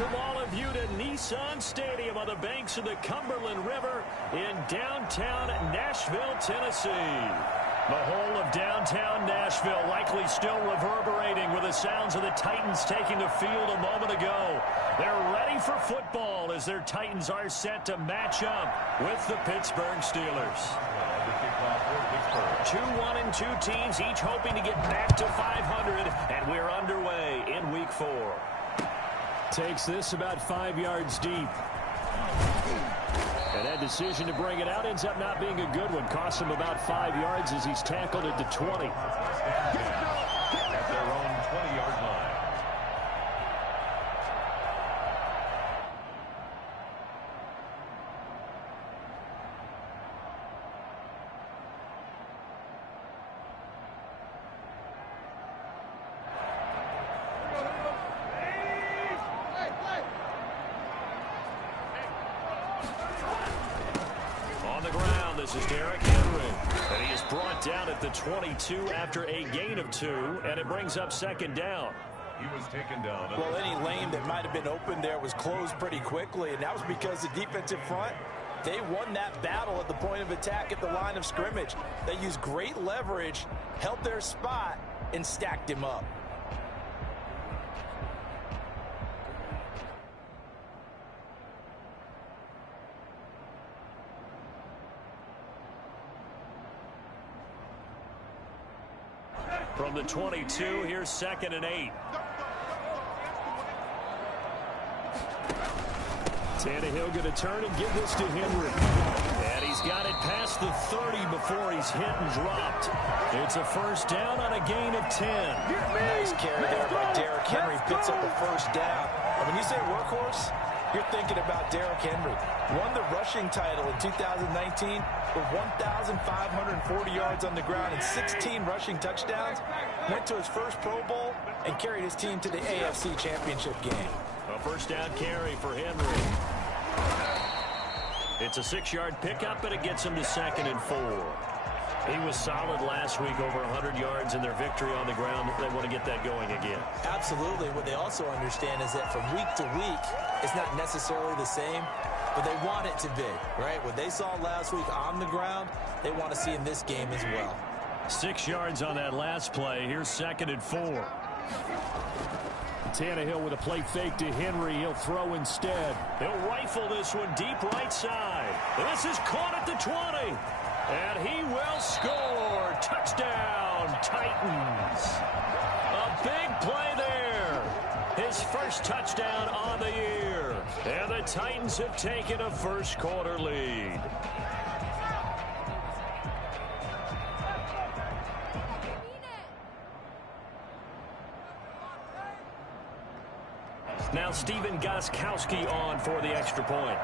welcome all of you to Nissan Stadium on the banks of the Cumberland River in downtown Nashville, Tennessee. The whole of downtown Nashville likely still reverberating with the sounds of the Titans taking the field a moment ago. They're ready for football as their Titans are set to match up with the Pittsburgh Steelers. 2-1-2 teams, each hoping to get back to 500, and we're underway in Week 4. Takes this about 5 yards deep. And that decision to bring it out ends up not being a good one. Costs him about 5 yards as he's tackled at the 20. At their own 20-yard line. This is Derrick Henry, and he is brought down at the 22 after a gain of 2, and it brings up second down. He was taken down. Well, any lane that might have been open there was closed pretty quickly, and that was because the defensive front, they won that battle at the point of attack at the line of scrimmage. They used great leverage, held their spot, and stacked him up. From the 22, here's 2nd and 8. Tannehill going to turn and give this to Henry. And he's got it past the 30 before he's hit and dropped. It's a first down on a gain of 10. Nice carry there by Derrick Henry. Picks up the first down. And when you say workhorse, you're thinking about Derrick Henry. Won the rushing title in 2019 with 1,540 yards on the ground and 16 rushing touchdowns. Went to his first Pro Bowl and carried his team to the AFC Championship game. A first down carry for Henry. It's a 6-yard pickup, but it gets him to 2nd and 4. He was solid last week, over 100 yards in their victory on the ground. They want to get that going again. Absolutely. What they also understand is that from week to week, it's not necessarily the same, but they want it to be, right? What they saw last week on the ground, they want to see in this game as well. 6 yards on that last play. Here's 2nd and 4. Tannehill with a play fake to Henry. He'll throw instead. He'll rifle this one deep right side. This is caught at the 20. And he will score. Touchdown, Titans. A big play there. His first touchdown on the year. And the Titans have taken a first quarter lead. Now Stephen Gostkowski on for the extra point.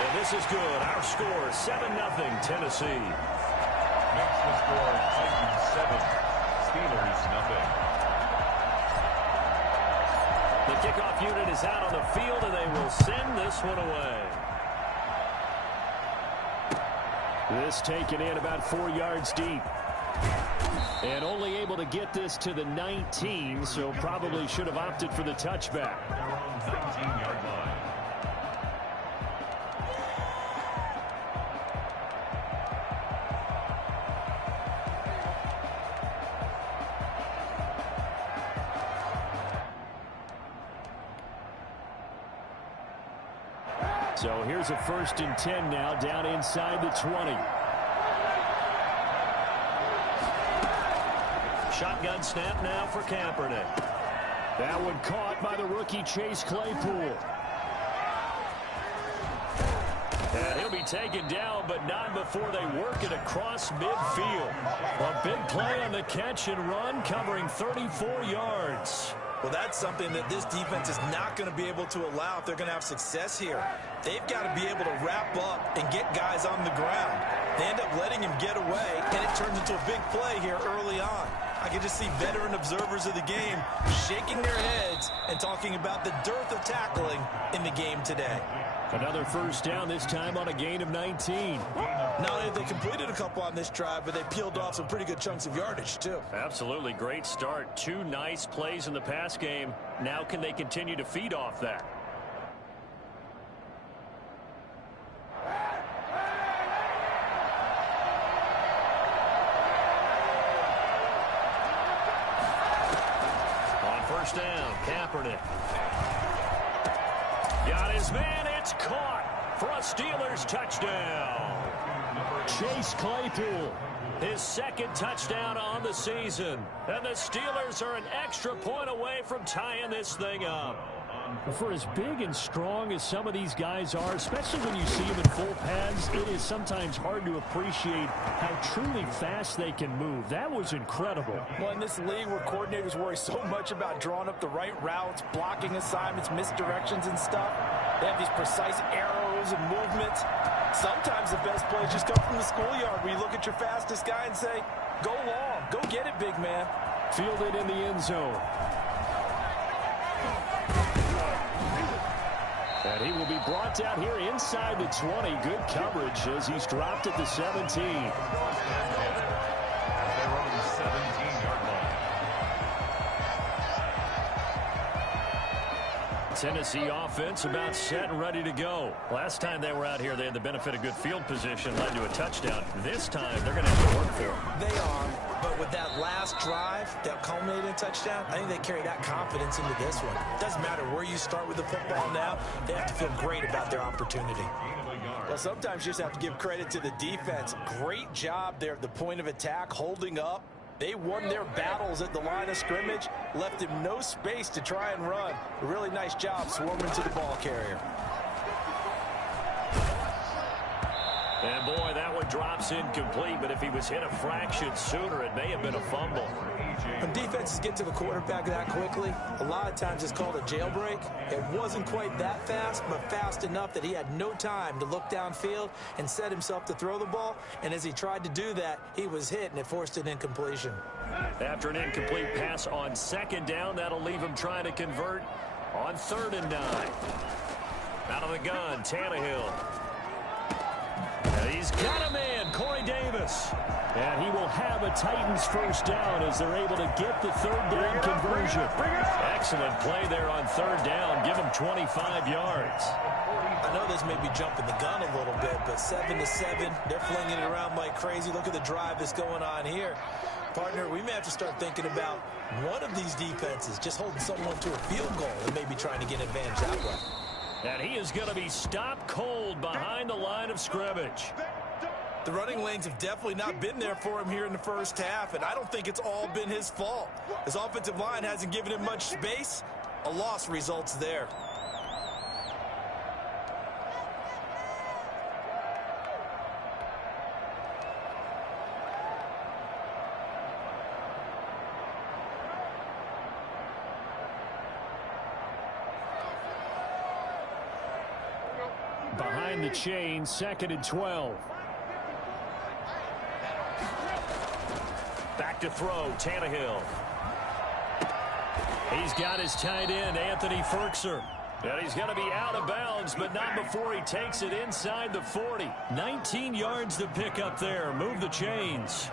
And this is good. Our score, 7-0 Tennessee. Makes the score Titans 7, Steelers 0. The kickoff unit is out on the field, and they will send this one away. This taken in about 4 yards deep. And only able to get this to the 19, so probably should have opted for the touchback. 19-yard line. So here's a 1st and 10 now, down inside the 20. Shotgun snap now for Kaepernick. That one caught by the rookie Chase Claypool. And he'll be taken down, but not before they work it across midfield. A big play on the catch and run, covering 34 yards. Well, that's something that this defense is not going to be able to allow if they're going to have success here. They've got to be able to wrap up and get guys on the ground. They end up letting him get away, and it turns into a big play here early on. I can just see veteran observers of the game shaking their heads and talking about the dearth of tackling in the game today. Another first down, this time on a gain of 19. Not only have they completed a couple on this drive, but they peeled off some pretty good chunks of yardage, too. Absolutely great start. 2 nice plays in the pass game. Now can they continue to feed off that? First down, Kaepernick. Got his man, it's caught for a Steelers touchdown. Chase Claypool, his second touchdown on the season. And the Steelers are an extra point away from tying this thing up. For as big and strong as some of these guys are, especially when you see them in full pads, it is sometimes hard to appreciate how truly fast they can move. That was incredible. Well, in this league where coordinators worry so much about drawing up the right routes, blocking assignments, misdirections and stuff, they have these precise arrows and movements. Sometimes the best plays just come from the schoolyard where you look at your fastest guy and say, go long, go get it, big man. Fielded in the end zone. And he will be brought down here inside the 20. Good coverage as he's dropped at the 17. They're on the 17-yard line. Tennessee offense about set and ready to go. Last time they were out here, they had the benefit of good field position, led to a touchdown. This time, they're going to have to work for it. They are, but with that last drive that culminated in a touchdown, I think they carry that confidence into this one. It doesn't matter where you start with the football now, they have to feel great about their opportunity. Well, sometimes you just have to give credit to the defense. Great job there at the point of attack, holding up. They won their battles at the line of scrimmage, left him no space to try and run. A really nice job swarming to the ball carrier. And boy, that one drops incomplete, but if he was hit a fraction sooner, it may have been a fumble. When defenses get to the quarterback that quickly, a lot of times it's called a jailbreak. It wasn't quite that fast, but fast enough that he had no time to look downfield and set himself to throw the ball. And as he tried to do that, he was hit, and it forced an incompletion. After an incomplete pass on second down, that'll leave him trying to convert on 3rd and 9. Out of the gun, Tannehill. And he's got a man, Corey Davis. And he will have a Titans first down as they're able to get the 3rd down conversion. Excellent play there on 3rd down. Give him 25 yards. I know this may be jumping the gun a little bit, but 7-7, they're flinging it around like crazy. Look at the drive that's going on here. Partner, we may have to start thinking about one of these defenses just holding someone to a field goal and maybe trying to get an advantage that way. And he is going to be stopped cold behind the line of scrimmage. The running lanes have definitely not been there for him here in the first half, and I don't think it's all been his fault. His offensive line hasn't given him much space. A loss results there. Behind the chain, 2nd and 12. Back to throw, Tannehill. He's got his tight end, Anthony Ferkser. And he's going to be out of bounds, but not before he takes it inside the 40. 19 yards to pick up there. Move the chains.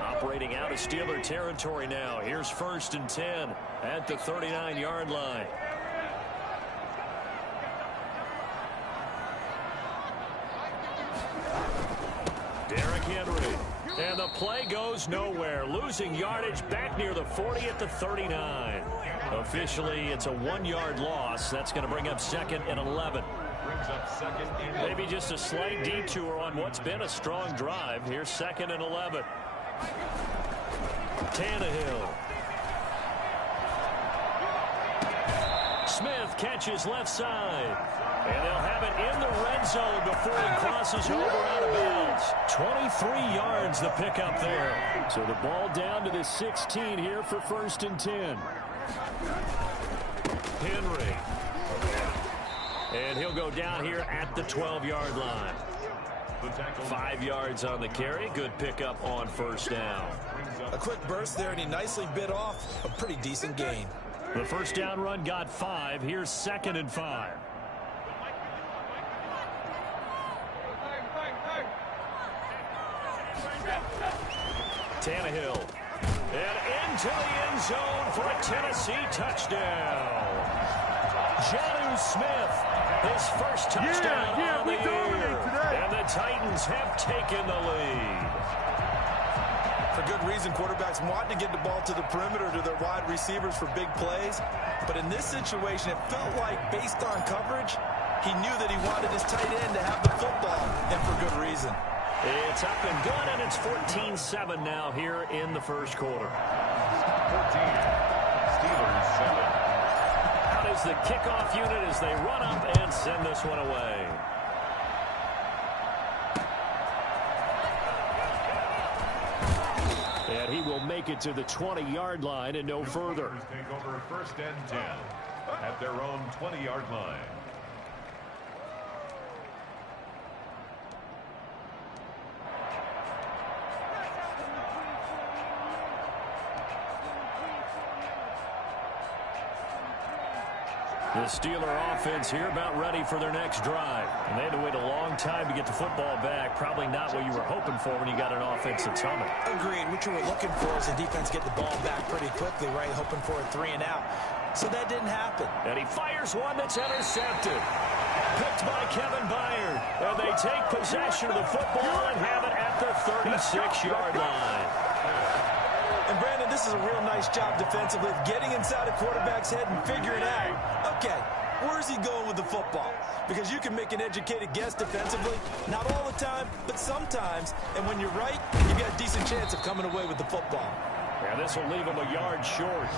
Operating out of Steeler territory now. Here's 1st and 10 at the 39-yard line. Derrick Henry. And the play goes nowhere. Losing yardage back near the 40 at the 39. Officially, it's a 1-yard loss. That's going to bring up 2nd and 11. Maybe just a slight detour on what's been a strong drive. Here's 2nd and 11. Tannehill. Smith catches left side. And they'll have it in the red zone before he crosses over out of bounds. 23 yards to pick up there. So the ball down to the 16 here for 1st and 10. Henry. And he'll go down here at the 12-yard line. The tackle. 5 yards on the carry. Good pickup on first down. A quick burst there, and he nicely bit off a pretty decent gain. The first down run got 5. Here's 2nd and 5. Tannehill. And into the end zone for a Tennessee touchdown. Jonnu Smith, his first touchdown on the year. And the Titans have taken the lead. For good reason, quarterbacks want to get the ball to the perimeter to their wide receivers for big plays. But in this situation, it felt like, based on coverage, he knew that he wanted his tight end to have the football, and for good reason. It's up and good, and it's 14-7 now here in the first quarter. 14. Steelers 7. Out is the kickoff unit as they run up and send this one away. And he will make it to the 20-yard line and no further. Take over 1st and 10 at their own 20-yard line. The Steeler offense here about ready for their next drive. And they had to wait a long time to get the football back. Probably not what you were hoping for when you got an offense that's humming. Agreed. What you were looking for is the defense get the ball back pretty quickly, right? Hoping for a 3 and out. So that didn't happen. And he fires one that's intercepted. Picked by Kevin Byard. And they take possession of the football and have it at the 36-yard line. And, Brandon, this is a real nice job defensively of getting inside a quarterback's head and figuring out, okay, where's he going with the football? Because you can make an educated guess defensively, not all the time, but sometimes. And when you're right, you've got a decent chance of coming away with the football. And this will leave him a yard short.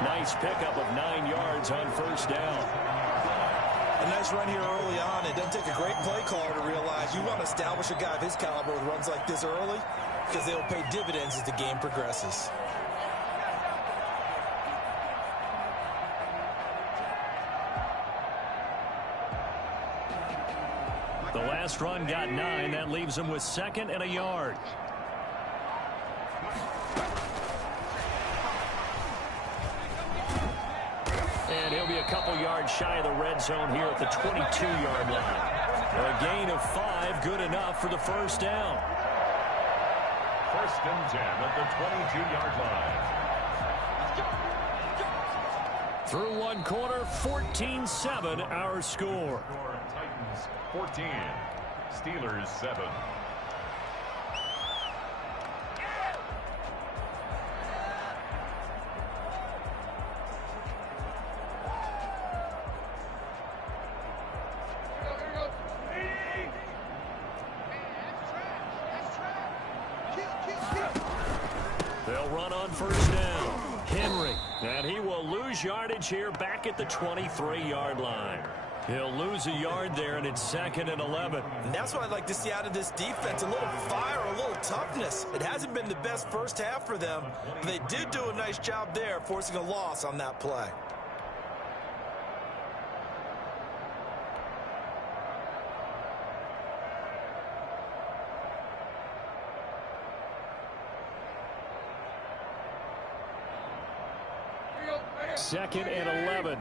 Nice pickup of 9 yards on first down. A nice run here early on. It doesn't take a great play caller to realize you want to establish a guy of his caliber with runs like this early, because they'll pay dividends as the game progresses. The last run got 9. That leaves him with 2nd and a yard. And he'll be a couple yards shy of the red zone here at the 22-yard line. A gain of 5, good enough for the first down. 1st and 10 at the 22-yard line. Through one quarter, 14-7 our score. Titans 14. Steelers 7. They'll run on first down. Henry, and he will lose yardage here back at the 23-yard line. He'll lose a yard there, and it's 2nd and 11. And that's what I'd like to see out of this defense, a little fire, a little toughness. It hasn't been the best first half for them, but they did do a nice job there, forcing a loss on that play. Second and 11.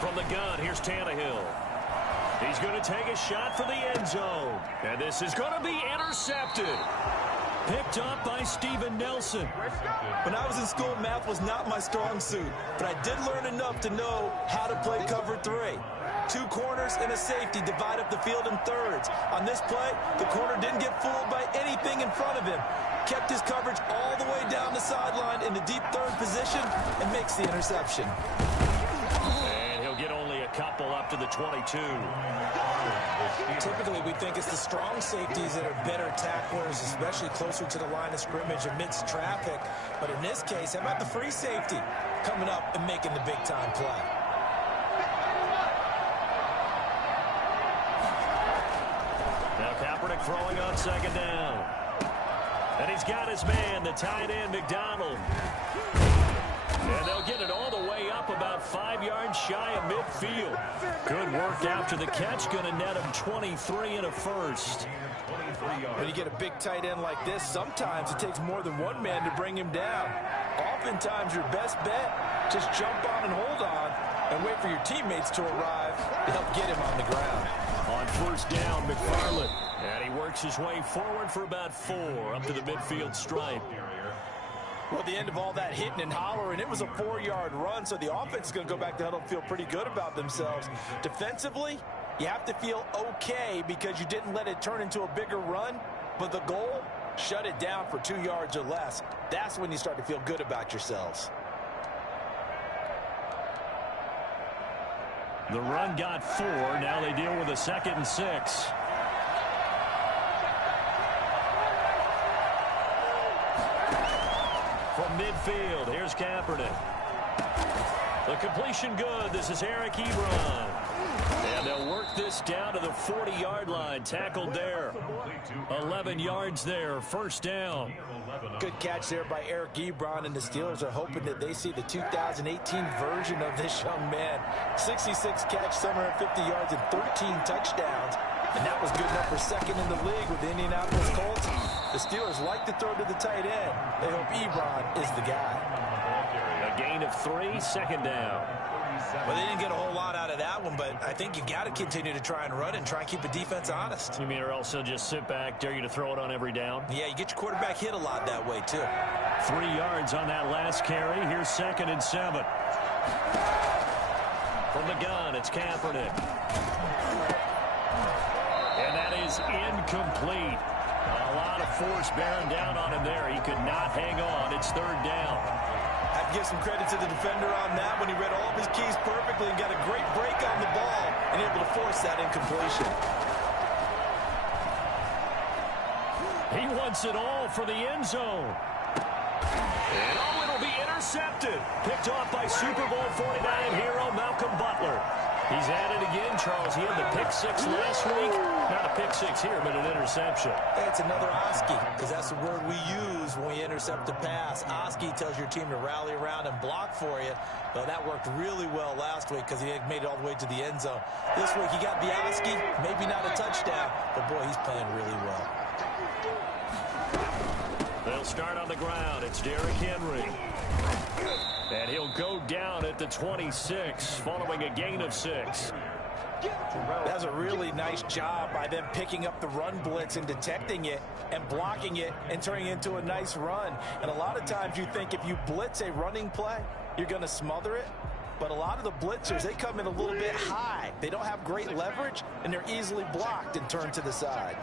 From the gun, here's Tannehill. He's going to take a shot for the end zone. And this is going to be intercepted. Picked up by Steven Nelson. When I was in school, math was not my strong suit, but I did learn enough to know how to play cover 3. 2 corners and a safety divide up the field in thirds. On this play, the corner didn't get fooled by anything in front of him. Kept his coverage all the way down the sideline in the deep third position and makes the interception. And he'll get only a couple up to the 22. Typically, we think it's the strong safeties that are better tacklers, especially closer to the line of scrimmage amidst traffic. But in this case, how about the free safety coming up and making the big-time play? Now Kaepernick throwing on second down. And he's got his man, the tight end, McDonald. And they'll get it all the way up about 5 yards shy of midfield. Good work after the catch. Going to net him 23 and a first. When you get a big tight end like this, sometimes it takes more than one man to bring him down. Oftentimes, your best bet, just jump on and hold on and wait for your teammates to arrive to help get him on the ground. On first down, McFarland. And he works his way forward for about 4 up to the midfield stripe. Well, the end of all that hitting and hollering, it was a 4-yard run, so the offense is going to go back to huddle and feel pretty good about themselves. Defensively, you have to feel okay because you didn't let it turn into a bigger run, but the goal, shut it down for 2 yards or less. That's when you start to feel good about yourselves. The run got 4. Now they deal with a 2nd and 6. From midfield, here's Kaepernick. The completion good. This is Eric Ebron. And they'll work this down to the 40-yard line. Tackled there. 11 yards there. First down. Good catch there by Eric Ebron, and the Steelers are hoping that they see the 2018 version of this young man. 66 catch, 750 yards, and 13 touchdowns. And that was good enough for second in the league with the Indianapolis Colts. The Steelers like to throw to the tight end. They hope Ebron is the guy. A gain of 3, second down. Well, they didn't get a whole lot out of that one, but I think you got to continue to try and run and try and keep the defense honest. You mean or else they'll just sit back, dare you to throw it on every down? Yeah, you get your quarterback hit a lot that way, too. 3 yards on that last carry. Here's 2nd and 7. From the gun, it's Kaepernick. And that is incomplete. A lot of force bearing down on him there. He could not hang on. It's 3rd down. I have to give some credit to the defender on that when he read all of his keys perfectly and got a great break on the ball and able to force that incompletion. He wants it all for the end zone. And oh, it'll be intercepted. Picked off by Super Bowl 49 hero Malcolm Butler. He's at it again, Charles. He had the pick 6 last week. Not a pick 6 here, but an interception. Hey, it's another Oski, because that's the word we use when we intercept a pass. Oski tells your team to rally around and block for you. Well, that worked really well last week because he made it all the way to the end zone. This week, he got the Oski, maybe not a touchdown, but boy, he's playing really well. They'll start on the ground. It's Derrick Henry. And he'll go down at the 26, following a gain of 6. That's a really nice job by them picking up the run blitz and detecting it and blocking it and turning it into a nice run. And a lot of times you think if you blitz a running play, you're going to smother it. But a lot of the blitzers, they come in a little bit high. They don't have great leverage, and they're easily blocked and turned to the side.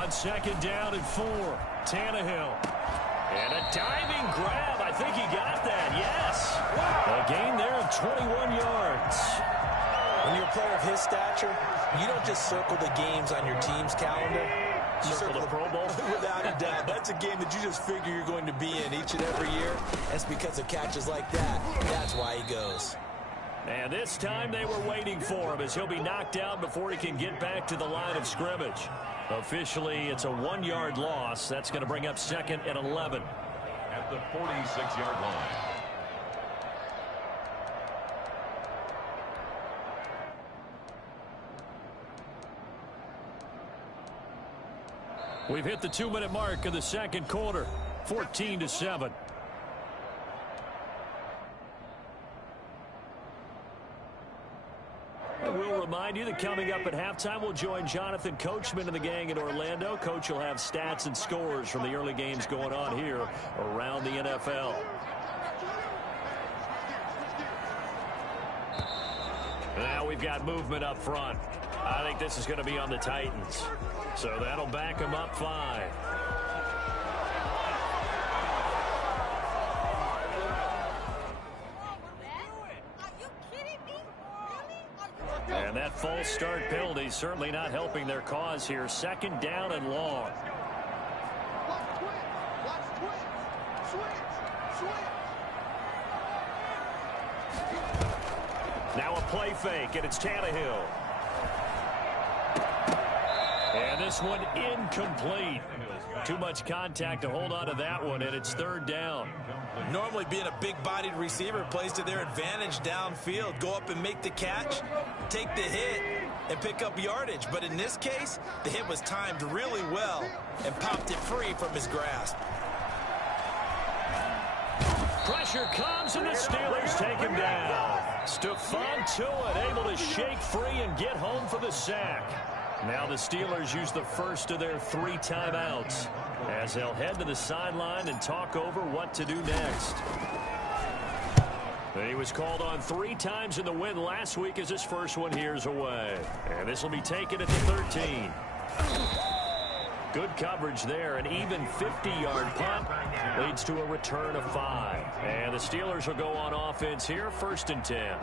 On 2nd down and 4, Tannehill. And a diving grab. I think he got that. Yes. A gain there of 21 yards. When you're a player of his stature, you don't just circle the games on your team's calendar. You circle the Pro Bowl? Without a doubt. That's a game that you just figure you're going to be in each and every year. That's because of catches like that. That's why he goes. And this time they were waiting for him as he'll be knocked out before he can get back to the line of scrimmage. Officially, it's a 1-yard loss. That's going to bring up 2nd and 11. At the 46-yard line. We've hit the 2-minute mark of the second quarter. 14-7. We'll remind you that coming up at halftime, we'll join Jonathan Coachman and the gang in Orlando. Coach will have stats and scores from the early games going on here around the NFL. Now we've got movement up front. I think this is going to be on the Titans. So that'll back them up 5. And that false start penalty certainly not helping their cause here. 2nd down and long. Now a play fake, and it's Tannehill. And this one incomplete. Too much contact to hold on to that one, and it's third down. Normally being a big-bodied receiver plays to their advantage downfield. Go up and make the catch, take the hit, and pick up yardage. But in this case, the hit was timed really well and popped it free from his grasp. Pressure comes, and the Steelers take him down. Stephon Tuitt able to shake free and get home for the sack. Now the Steelers use the first of their 3 timeouts as they'll head to the sideline and talk over what to do next. He was called on 3 times in the win last week as his first one here's away. And this will be taken at the 13. Good coverage there. An even 50-yard punt leads to a return of 5. And the Steelers will go on offense here, 1st and 10.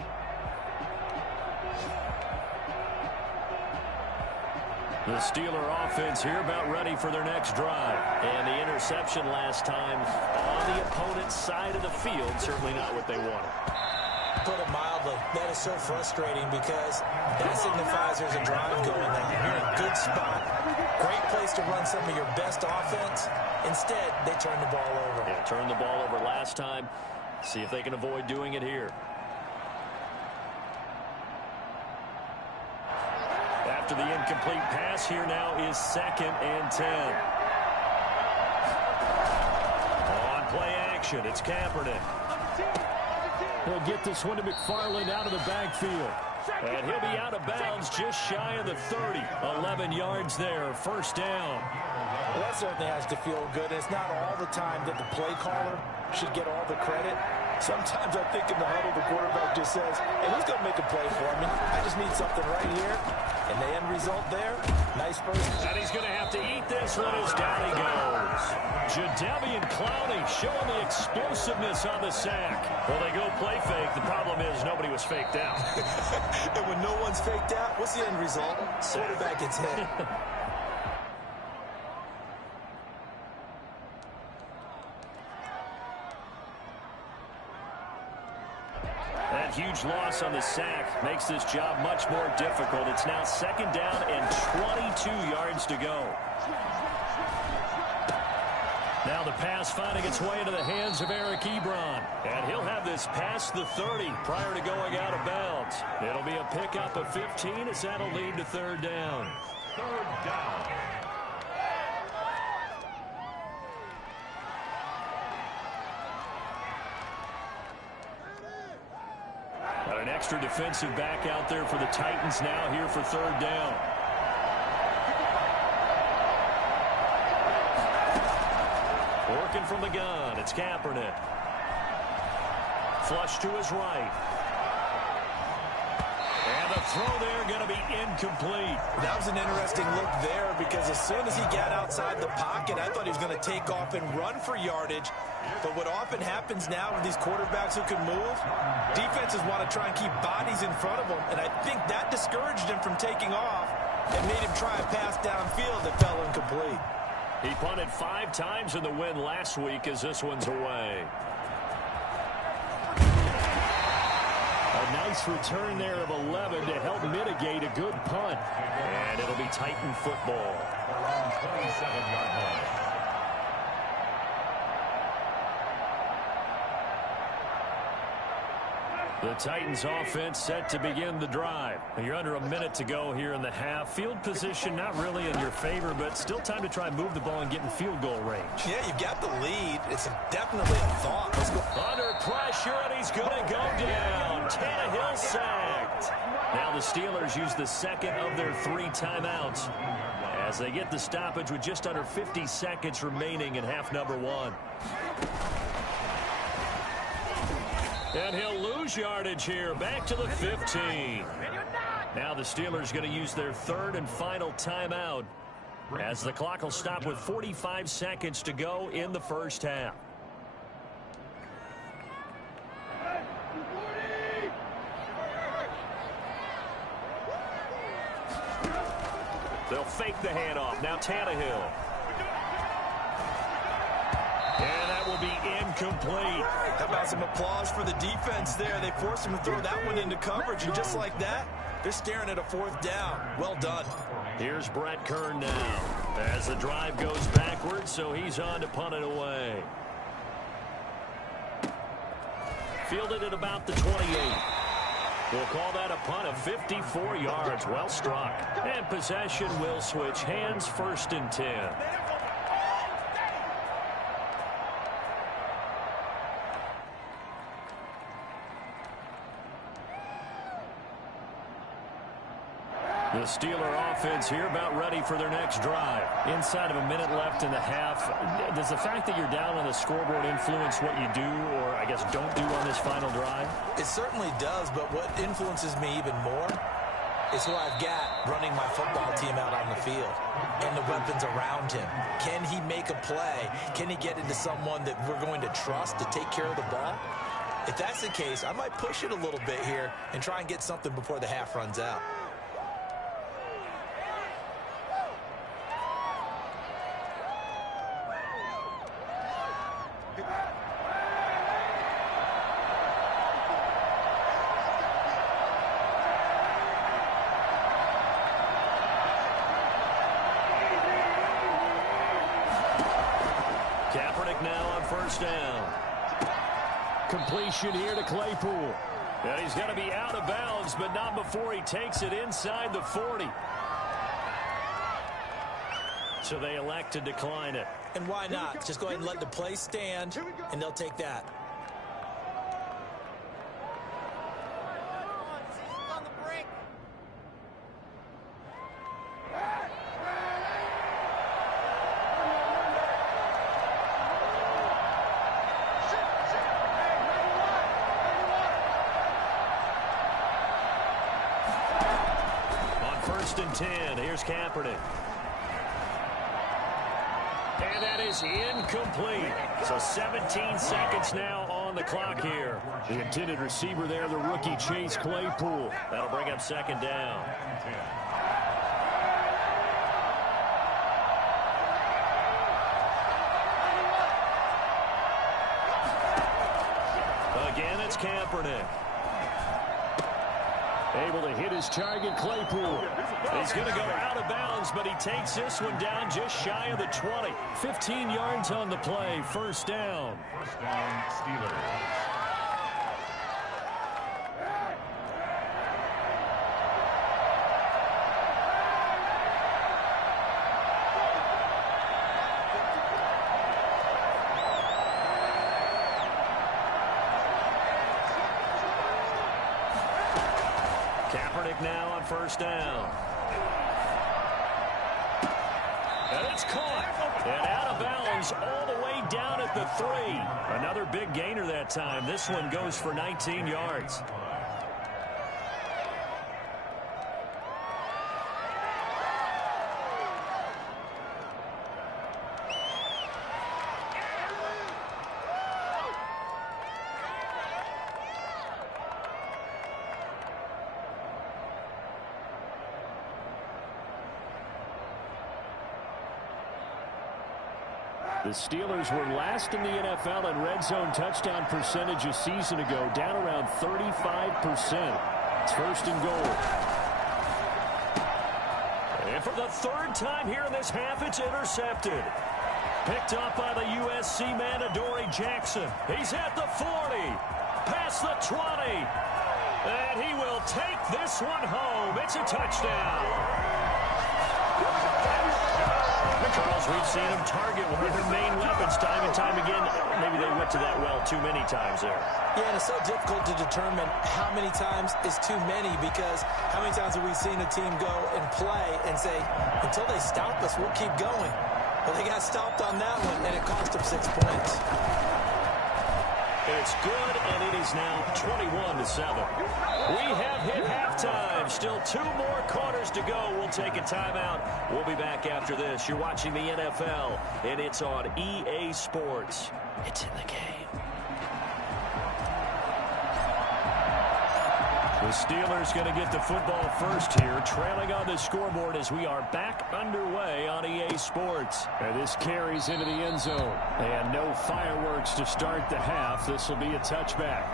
The Steeler offense here about ready for their next drive. And the interception last time on the opponent's side of the field, certainly not what they wanted. Put it mildly, that is so frustrating because that signifies there's a drive going on. You're in a good spot. Great place to run some of your best offense. Instead, they turn the ball over. Yeah, turned the ball over last time. See if they can avoid doing it here. After the incomplete pass, here now is 2nd and 10. On play action, it's Kaepernick. He'll get this one to McFarland out of the backfield. And he'll be out of bounds just shy of the 30. 11 yards there, 1st down. Well, that certainly has to feel good. It's not all the time that the play caller should get all the credit. Sometimes I think in the huddle, the quarterback just says, hey, who's going to make a play for me? I just need something right here. And the end result there, nice first. And he's going to have to eat this one as down he goes. Jadeveon Clowney showing the explosiveness on the sack. Well, they go play fake. The problem is nobody was faked out. And when no one's faked out, what's the end result? Quarterback gets hit. That huge loss on the sack makes this job much more difficult. It's now 2nd down and 22 yards to go. Now the pass finding its way into the hands of Eric Ebron. And he'll have this past the 30 prior to going out of bounds. It'll be a pickup of 15 as that'll lead to 3rd down. 3rd down. Got an extra defensive back out there for the Titans now here for 3rd down. Working from the gun, it's Kaepernick. Flush to his right. And the throw there going to be incomplete. That was an interesting look there because as soon as he got outside the pocket, I thought he was going to take off and run for yardage. But what often happens now with these quarterbacks who can move, defenses want to try and keep bodies in front of them, and I think that discouraged him from taking off and made him try a pass downfield that fell incomplete. He punted 5 times in the win last week as this one's away. A nice return there of 11 to help mitigate a good punt. And it'll be Titan football. 27-yard line. The Titans offense set to begin the drive. You're under a minute to go here in the half. Field position not really in your favor, but still time to try and move the ball and get in field goal range. Yeah, you've got the lead. It's definitely a thought. Let's go. Under pressure, and he's going to go down. Tannehill sacked. Now the Steelers use the 2nd of their 3 timeouts as they get the stoppage with just under 50 seconds remaining in half number 1. And he'll lose yardage here, back to the 15. Now the Steelers going to use their 3rd and final timeout as the clock will stop with 45 seconds to go in the 1st half. They'll fake the handoff. Now Tannehill. And that will be incomplete. How about some applause for the defense there? They forced him to throw that one into coverage, and just like that, they're staring at a 4th down. Well done. Here's Brett Kern now As the drive goes backwards, so he's on to punt it away. Fielded at about the 28. We'll call that a punt of 54 yards. Well struck. And possession will switch hands, 1st and 10. The Steeler offense here about ready for their next drive. Inside of a minute left in the half. Does the fact that you're down on the scoreboard influence what you do or, I guess, don't do on this final drive? It certainly does, but what influences me even more is who I've got running my football team out on the field and the weapons around him. Can he make a play? Can he get into someone that we're going to trust to take care of the ball? If that's the case, I might push it a little bit here and try and get something before the half runs out. Now on 1st down. Completion here to Claypool. And he's going to be out of bounds, but not before he takes it inside the 40. So they elect to decline it. And why not? Just go ahead and let the play stand, and they'll take that. And 10. Here's Kaepernick. And that is incomplete. So 17 seconds now on the clock here. The intended receiver there, the rookie Chase Claypool. That'll bring up 2nd down. Again, it's Kaepernick. Able to hit his target, Claypool. He's going to go out of bounds, but he takes this one down just shy of the 20. 15 yards on the play, 1st down. 1st down, Steelers. Now on 1st down. And it's caught. And out of bounds all the way down at the 3. Another big gainer that time. This one goes for 19 yards. The Steelers were last in the NFL in red zone touchdown percentage a season ago, down around 35%. It's 1st and goal. And for the 3rd time here in this half, it's intercepted. Picked up by the USC man, Adoree Jackson. He's at the 40, past the 20, and he will take this one home. It's a touchdown. Charles, we've seen him target one of their main weapons time and time again. Maybe they went to that well too many times there. Yeah, and it's so difficult to determine how many times is too many, because how many times have we seen a team go and play and say, until they stop us, we'll keep going. Well, they got stopped on that one, and it cost them 6 points. It's good, and it is now 21-7. We have hit halftime. Still 2 more quarters to go. We'll take a timeout. We'll be back after this. You're watching the NFL, and it's on EA Sports. It's in the game. The Steelers going to get the football first here, trailing on the scoreboard as we are back underway on EA Sports. And this carries into the end zone. And no fireworks to start the half. This will be a touchback.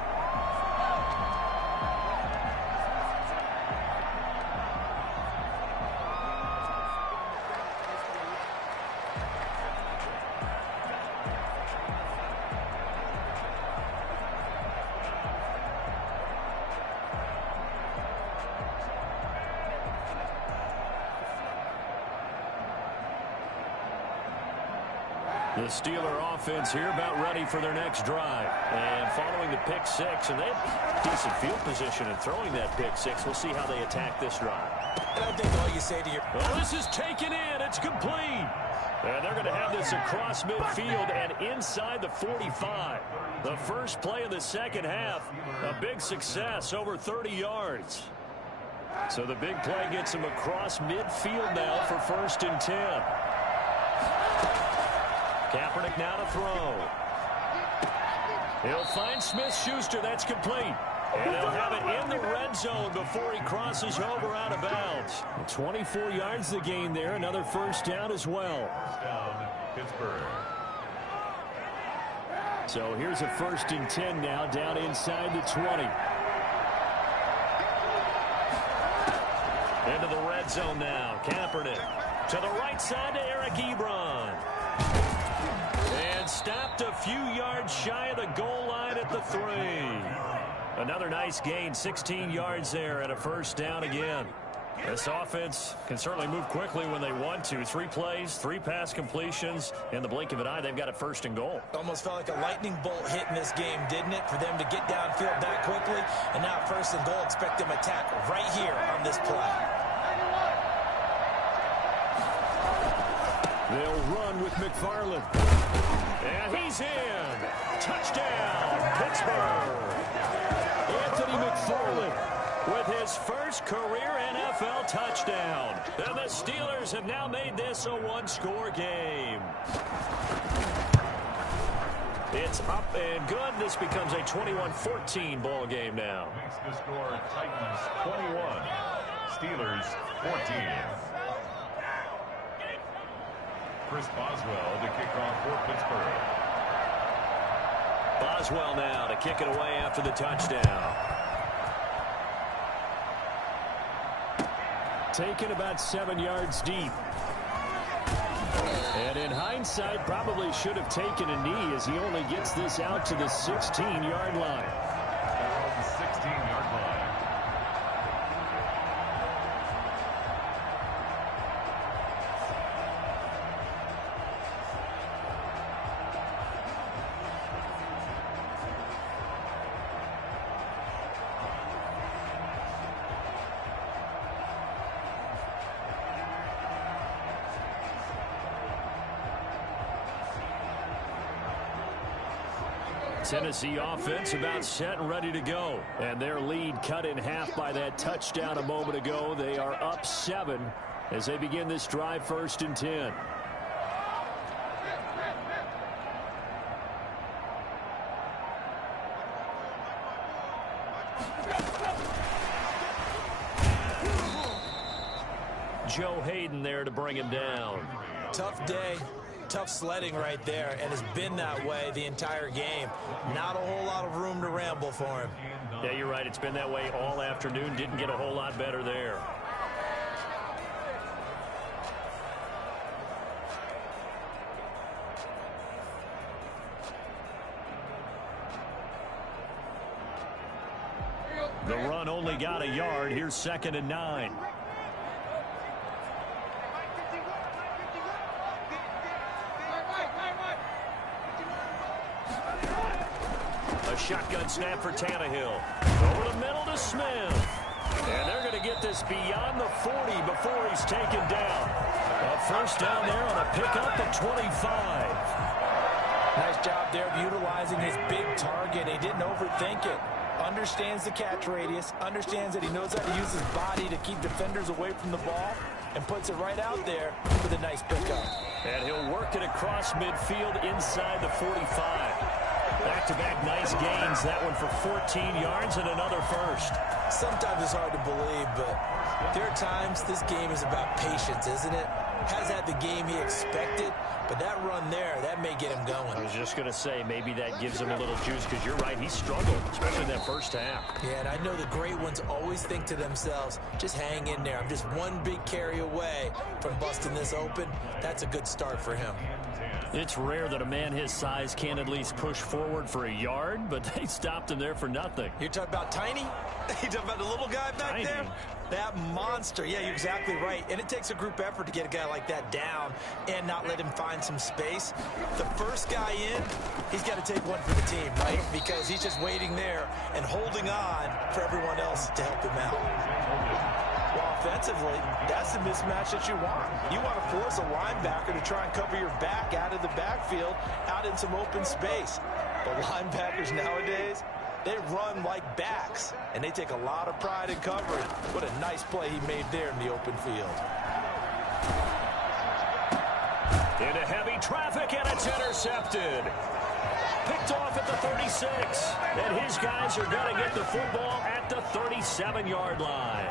The Steeler offense here about ready for their next drive. And following the pick six, and they have decent field position in throwing that pick six. We'll see how they attack this drive. And I think all you say to your... Well, this is taken in. It's complete. And they're going to have this across midfield and inside the 45. The first play of the second half, a big success, over 30 yards. So the big play gets him across midfield now for 1st and 10. Kaepernick now to throw. He'll find Smith-Schuster. That's complete. And he'll have it in the red zone before he crosses over out of bounds. 24 yards the gain there. Another first down as well. First down, Pittsburgh. So here's a 1st and 10 now, down inside the 20. Into the red zone now. Kaepernick to the right side to Eric Ebron. And stopped a few yards shy of the goal line at the 3. Another nice gain, 16 yards there, and a first down again. This offense can certainly move quickly when they want to. 3 plays, 3 pass completions. In the blink of an eye, they've got a 1st and goal. Almost felt like a lightning bolt hit in this game, didn't it? For them to get downfield that quickly. And now 1st and goal, expect them to attack right here on this play. They'll run with McFarland. And he's in. Touchdown, Pittsburgh. Anthony McFarland with his first career NFL touchdown. And the Steelers have now made this a 1-score game. It's up and good. This becomes a 21-14 ball game now. Makes the score Titans 21, Steelers 14. Chris Boswell to kick off for Pittsburgh. Boswell now to kick it away after the touchdown. Taken about 7 yards deep. And in hindsight, probably should have taken a knee as he only gets this out to the 16-yard line. Around the 16-yard line. Tennessee offense about set and ready to go. And their lead cut in half by that touchdown a moment ago. They are up 7 as they begin this drive 1st and 10. Joe Hayden there to bring him down. Tough day. Tough sledding right there, and has been that way the entire game. Not a whole lot of room to ramble for him. Yeah, you're right. It's been that way all afternoon. Didn't get a whole lot better there. The run only got a yard. Here's 2nd and 9. Shotgun snap for Tannehill. Over the middle to Smith. And they're going to get this beyond the 40 before he's taken down. A first down there on a pickup at 25. Nice job there of utilizing his big target. He didn't overthink it. Understands the catch radius. Understands that he knows how to use his body to keep defenders away from the ball. And puts it right out there with a nice pickup. And he'll work it across midfield inside the 45. Back-to-back nice gains. That one for 14 yards and another first. Sometimes it's hard to believe, but there are times this game is about patience, isn't it? Has had the game he expected, but that run there, that may get him going. I was just going to say, maybe that gives him a little juice, because you're right, he struggled, especially in that first half. Yeah, and I know the great ones always think to themselves, just hang in there. I'm just one big carry away from busting this open. That's a good start for him. It's rare that a man his size can't at least push forward for a yard, but they stopped him there for nothing. You're talking about Tiny? You're talking about the little guy back there? That monster. Yeah, you're exactly right. And it takes a group effort to get a guy like that down and not let him find some space. The first guy in, he's got to take one for the team, right? Because he's just waiting there and holding on for everyone else to help him out. Well, offensively, that's the mismatch that you want. You want to force a linebacker to try and cover your back out of the backfield, out in some open space. But linebackers nowadays, they run like backs, and they take a lot of pride in covering. What a nice play he made there in the open field. Into heavy traffic, and it's intercepted. Picked off at the 36, and his guys are going to get the football at the 37-yard line.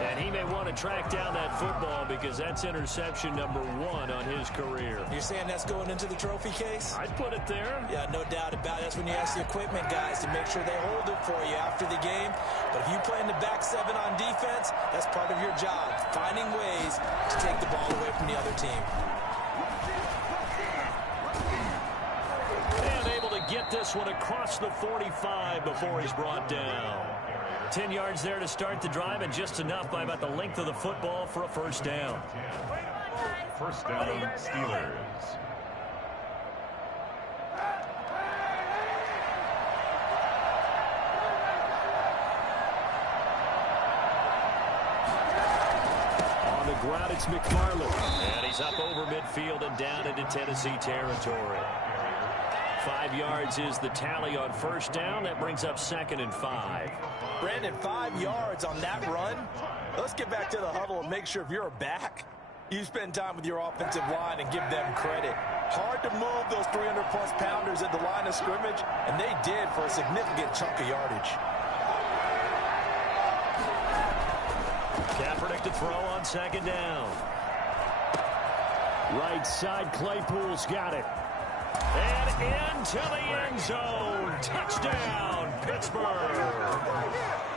And he may want to track down that football because that's interception number 1 on his career. You're saying that's going into the trophy case? I'd put it there. Yeah, no doubt about it. That's when you ask the equipment guys to make sure they hold it for you after the game. But if you play in the back 7 on defense, that's part of your job, finding ways to take the ball away from the other team. And able to get this one across the 45 before he's brought down. 10 yards there to start the drive, and just enough by about the length of the football for a first down. First down, Steelers. On the ground, it's McFarland. And he's up over midfield and down into Tennessee territory. 5 yards is the tally on first down. That brings up 2nd and 5. Brandon, 5 yards on that run. Let's get back to the huddle and make sure if you're a back, you spend time with your offensive line and give them credit. Hard to move those 300-plus pounders at the line of scrimmage, and they did for a significant chunk of yardage. Kaepernick to throw on 2nd down. Right side, Claypool's got it. And into the end zone. Touchdown, Pittsburgh.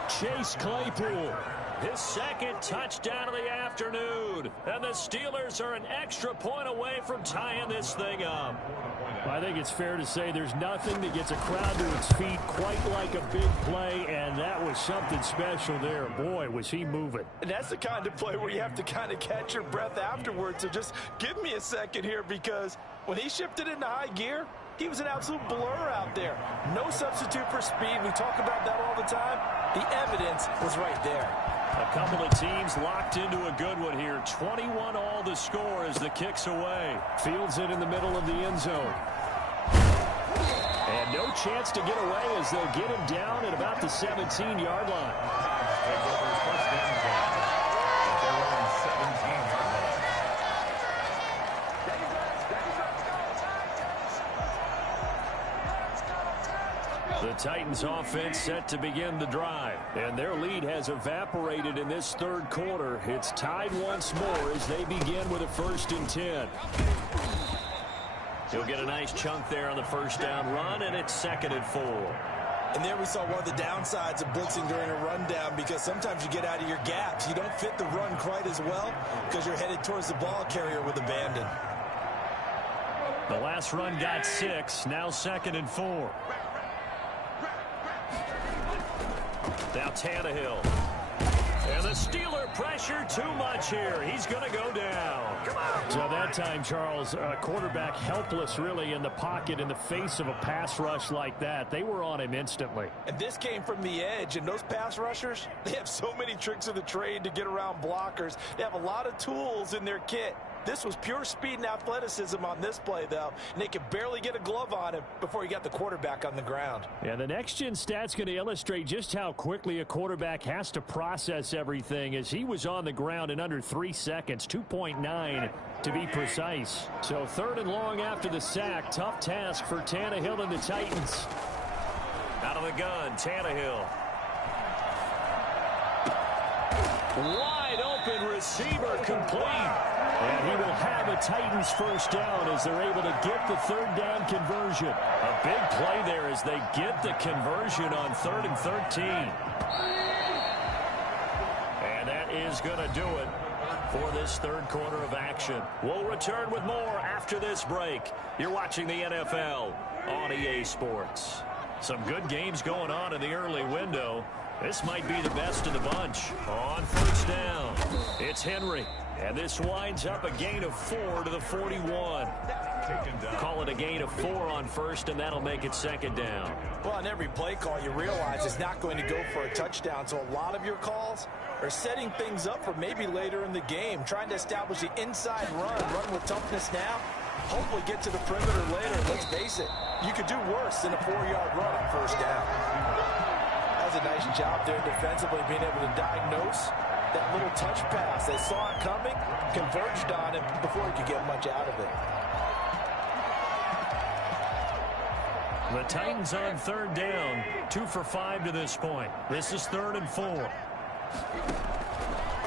Chase Claypool, his 2nd touchdown of the afternoon. And the Steelers are an extra point away from tying this thing up. I think it's fair to say there's nothing that gets a crowd to its feet quite like a big play, and that was something special there. Boy, was he moving. And that's the kind of play where you have to kind of catch your breath afterwards. So just give me a second here, because when he shifted into high gear, he was an absolute blur out there. No substitute for speed. We talk about that all the time. The evidence was right there. A couple of teams locked into a good one here. 21 all the score as the kick's away. Fields it in the middle of the end zone. And no chance to get away as they'll get him down at about the 17-yard line. The Titans offense set to begin the drive, and their lead has evaporated in this 3rd quarter. It's tied once more as they begin with a 1st and 10. He'll get a nice chunk there on the first down run, and it's 2nd and 4. And there we saw one of the downsides of blitzing during a rundown, because sometimes you get out of your gaps. You don't fit the run quite as well because you're headed towards the ball carrier with abandon. The last run got 6, now 2nd and 4. Now Tannehill. And the Steeler pressure too much here. He's going to go down. So that time, Charles, quarterback helpless really in the pocket in the face of a pass rush like that. They were on him instantly. And this came from the edge, and those pass rushers, they have so many tricks of the trade to get around blockers. They have a lot of tools in their kit. This was pure speed and athleticism on this play, though, and they could barely get a glove on him before he got the quarterback on the ground. Yeah, the next-gen stat's going to illustrate just how quickly a quarterback has to process everything, as he was on the ground in under 3 seconds, 2.9 to be precise. So 3rd and long after the sack. Tough task for Tannehill and the Titans. Out of the gun, Tannehill. Wide open receiver complete. And he will have a Titans first down as they're able to get the 3rd down conversion. A big play there as they get the conversion on 3rd and 13. And that is going to do it for this third quarter of action. We'll return with more after this break. You're watching the NFL on EA Sports. Some good games going on in the early window. This might be the best of the bunch. On first down, it's Henry. And this winds up a gain of 4 to the 41. Call it a gain of 4 on first, and that'll make it second down. Well, on every play call, you realize it's not going to go for a touchdown. So a lot of your calls are setting things up for maybe later in the game, trying to establish the inside run with toughness now, hopefully get to the perimeter later. Let's face it, you could do worse than a 4-yard run on first down. That was a nice job there defensively, being able to diagnose that little touch pass. They saw it coming, converged on it before he could get much out of it. The Titans on third down, 2 for 5 to this point. This is 3rd and 4.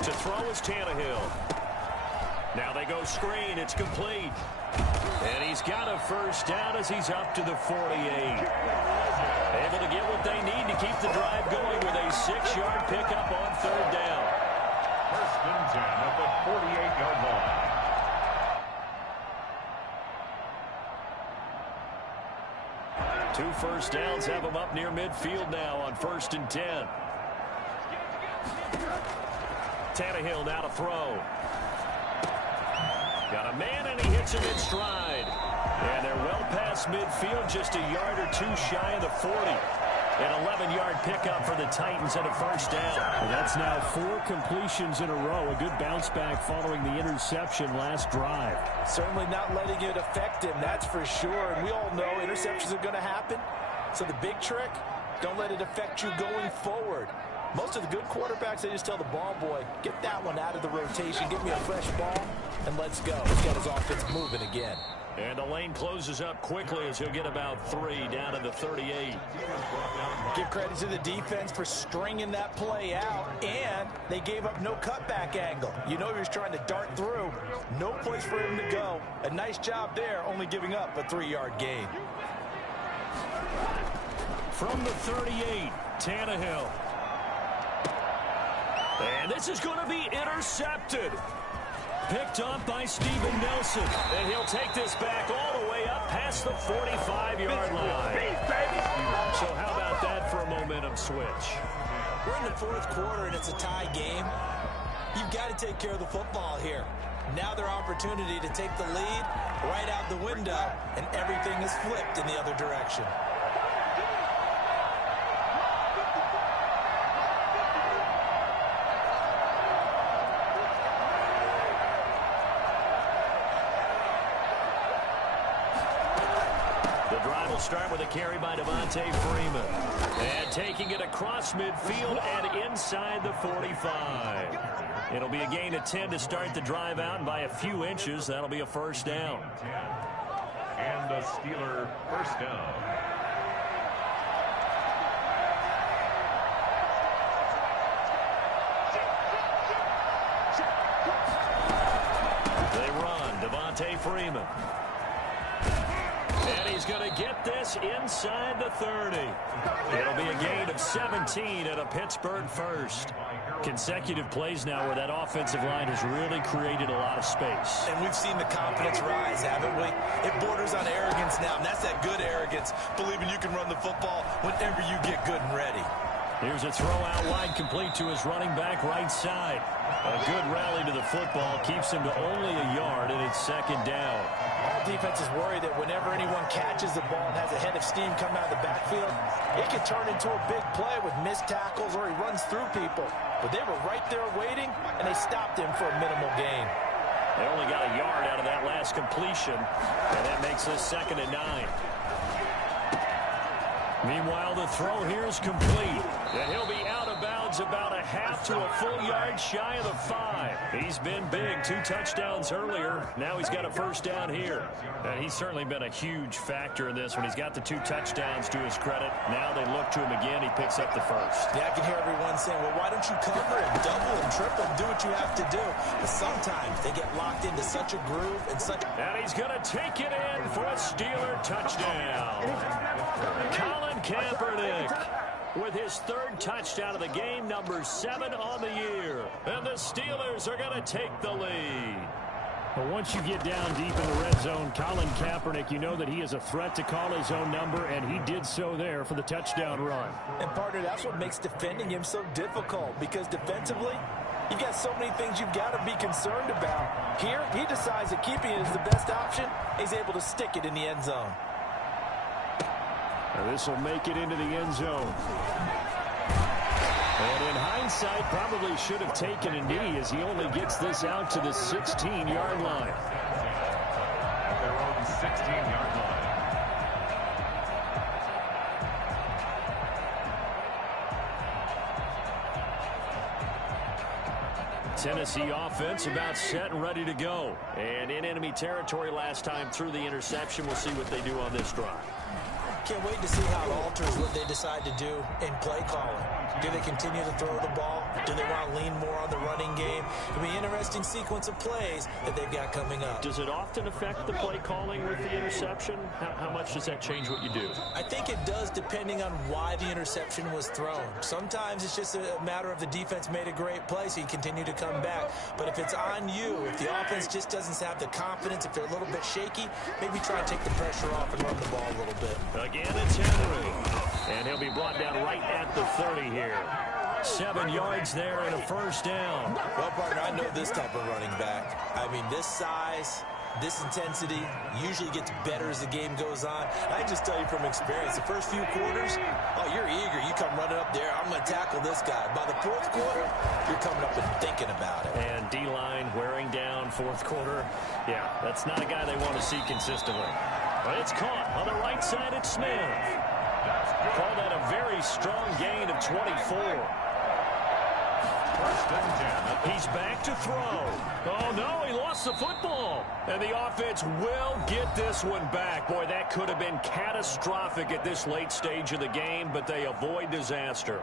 To throw is Tannehill. Now they go screen. It's complete. And he's got a first down as he's up to the 48. Able to get what they need to keep the drive going with a 6-yard pickup on third down. First and 10 at the 48-yard line. Two first downs have him up near midfield now on 1st and 10. Tannehill now to throw. Got a man, and he hits him in stride. And they're well past midfield, just a yard or two shy of the 40. An 11-yard pickup for the Titans and a first down. And that's now 4 completions in a row. A good bounce back following the interception last drive. Certainly not letting it affect him, that's for sure. And we all know interceptions are going to happen. So the big trick, don't let it affect you going forward. Most of the good quarterbacks, they just tell the ball boy, get that one out of the rotation, give me a fresh ball, and let's go. He's got his offense moving again. And the lane closes up quickly as he'll get about 3 down to the 38. Give credit to the defense for stringing that play out, and they gave up no cutback angle. You know he was trying to dart through. No place for him to go. A nice job there, only giving up a 3-yard gain. From the 38, Tannehill. And this is going to be intercepted. Picked off by Steven Nelson. And he'll take this back all the way up past the 45-yard line. So how about that for a momentum switch? We're in the 4th quarter, and it's a tie game. You've got to take care of the football here. Now their opportunity to take the lead right out the window, and everything is flipped in the other direction. Start with a carry by Devontae Freeman. And taking it across midfield and inside the 45. It'll be a gain of 10 to start the drive out, and by a few inches, that'll be a first down. And a Steeler first down. They run. Devontae Freeman. And he's going to get this inside the 30. It'll be a gain of 17 at a Pittsburgh first. Consecutive plays now where that offensive line has really created a lot of space. And we've seen the confidence rise, haven't we? It borders on arrogance now, and that's that good arrogance, believing you can run the football whenever you get good and ready. Here's a throw out wide, complete to his running back right side. A good rally to the football keeps him to only a yard, and it's second down. All defenses worry that whenever anyone catches the ball and has a head of steam come out of the backfield, it can turn into a big play with missed tackles or he runs through people. But they were right there waiting, and they stopped him for a minimal gain. They only got a yard out of that last completion, and that makes this 2nd and 9. Meanwhile, the throw here is complete. And he'll be out of bounds about a half to a full yard shy of the 5. He's been big. 2 touchdowns earlier. Now he's got a first down here. And he's certainly been a huge factor in this when he's got the 2 touchdowns to his credit. Now they look to him again. He picks up the first. Yeah, I can hear everyone saying, well, why don't you cover him, double him, triple him, do what you have to do. But sometimes they get locked into such a groove and such. And he's going to take it in for a Steeler touchdown. Colin Kaepernick. with his third touchdown of the game, number 7 on the year. And the Steelers are going to take the lead. But once you get down deep in the red zone, Colin Kaepernick, you know that he is a threat to call his own number, and he did so there for the touchdown run. And, partner, that's what makes defending him so difficult, because defensively, you've got so many things you've got to be concerned about. Here, he decides that keeping it is the best option. He's able to stick it in the end zone. This will make it into the end zone. And in hindsight, probably should have taken a knee as he only gets this out to the 16-yard line. Their own 16-yard line. Tennessee offense about set and ready to go. And in enemy territory last time through the interception. We'll see what they do on this drive. Can't wait to see how it alters what they decide to do in play calling. Do they continue to throw the ball? Do they want to lean more on the running game? It'll be an interesting sequence of plays that they've got coming up. Does it often affect the play calling with the interception? How much does that change what you do? I think it does, depending on why the interception was thrown. Sometimes it's just a matter of the defense made a great play, so you continue to come back. But if it's on you, if the offense just doesn't have the confidence, if they're a little bit shaky, maybe try to take the pressure off and run the ball a little bit. Again, it's Henry. And he'll be brought down right at the 30 here. 7 yards there and a first down. Well, partner, I know this type of running back. I mean, this size, this intensity usually gets better as the game goes on. I just tell you from experience, the first few quarters, oh, you're eager. You come running up there. I'm going to tackle this guy. By the fourth quarter, you're coming up and thinking about it. And D-line wearing down fourth quarter. Yeah, that's not a guy they want to see consistently. But it's caught on the right side at Smith. Call that a very strong gain of 24. First and 10. He's back to throw. Oh, no, he lost the football. And the offense will get this one back. Boy, that could have been catastrophic at this late stage of the game, but they avoid disaster.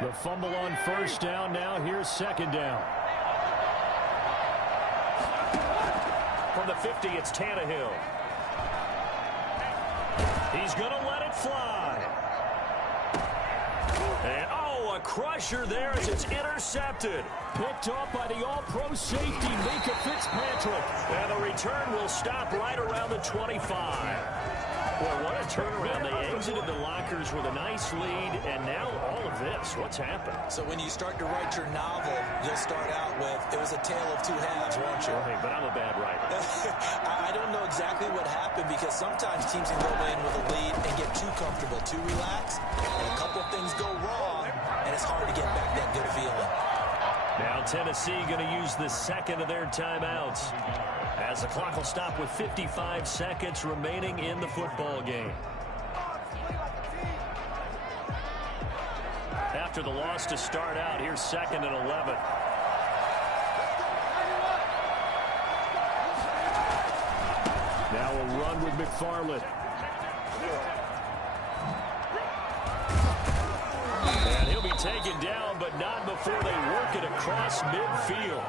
The fumble on first down. Now here's second down. From the 50, it's Tannehill. He's going to let it fly. And, oh, a crusher there as it's intercepted. Picked off by the all-pro safety, Minka Fitzpatrick. And the return will stop right around the 25. Well, what a turnaround. They exited the lockers with a nice lead, and now all of this. What's happened? So when you start to write your novel, you'll start out with, it was a tale of two halves, won't you? Hey, but I'm a bad writer. I don't know exactly what happened, because sometimes teams can go in with a lead and get too comfortable, too relaxed, and a couple of things go wrong, and it's hard to get back that good feeling. Now Tennessee going to use the second of their timeouts, as the clock will stop with 55 seconds remaining in the football game. After the loss to start out, here's 2nd and 11. Now a run with McFarland. And he'll be taken down, but not before they work it across midfield.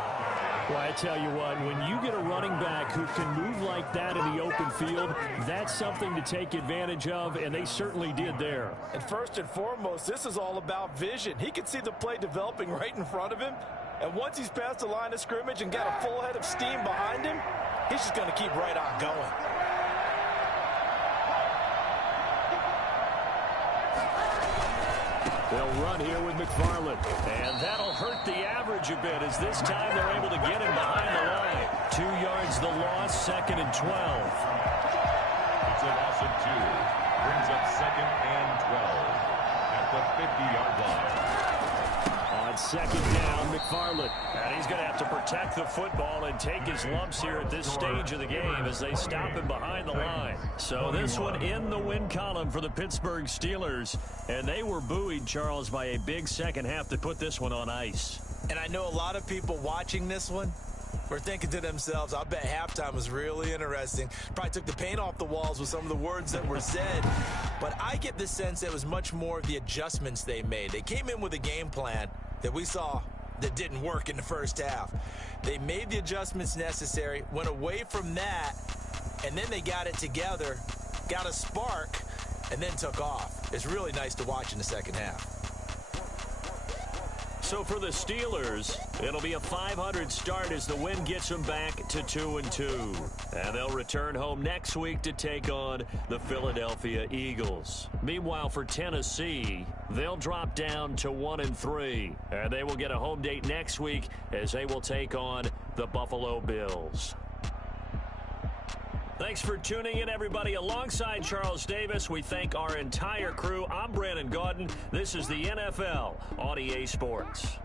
Well, I tell you what, when you get a running back who can move like that in the open field, that's something to take advantage of, and they certainly did there. And first and foremost, this is all about vision. He can see the play developing right in front of him, and once he's past the line of scrimmage and got a full head of steam behind him, he's just going to keep right on going. They'll run here with McFarland. And that'll hurt the average a bit, as this time they're able to get him behind the line. 2 yards the loss, 2nd and 12. It's a loss of 2. Brings up 2nd and 12 at the 50-yard line. On second down, McFarland. And he's going to have to protect the football and take his lumps here at this stage of the game as they stop him behind the line. So this one in the win column for the Pittsburgh Steelers. And they were buoyed, Charles, by a big second half to put this one on ice. And I know a lot of people watching this one, were thinking to themselves, I bet halftime was really interesting. Probably took the paint off the walls with some of the words that were said. But I get the sense it was much more of the adjustments they made. They came in with a game plan that we saw that didn't work in the first half. They made the adjustments necessary, went away from that, and then they got it together, got a spark, and then took off. It's really nice to watch in the second half. So for the Steelers, it'll be a 500 start as the win gets them back to 2-2. And they'll return home next week to take on the Philadelphia Eagles. Meanwhile, for Tennessee, they'll drop down to 1-3. And they will get a home date next week as they will take on the Buffalo Bills. Thanks for tuning in, everybody. Alongside Charles Davis, we thank our entire crew. I'm Brandon Gaudin. This is the NFL on EA Sports.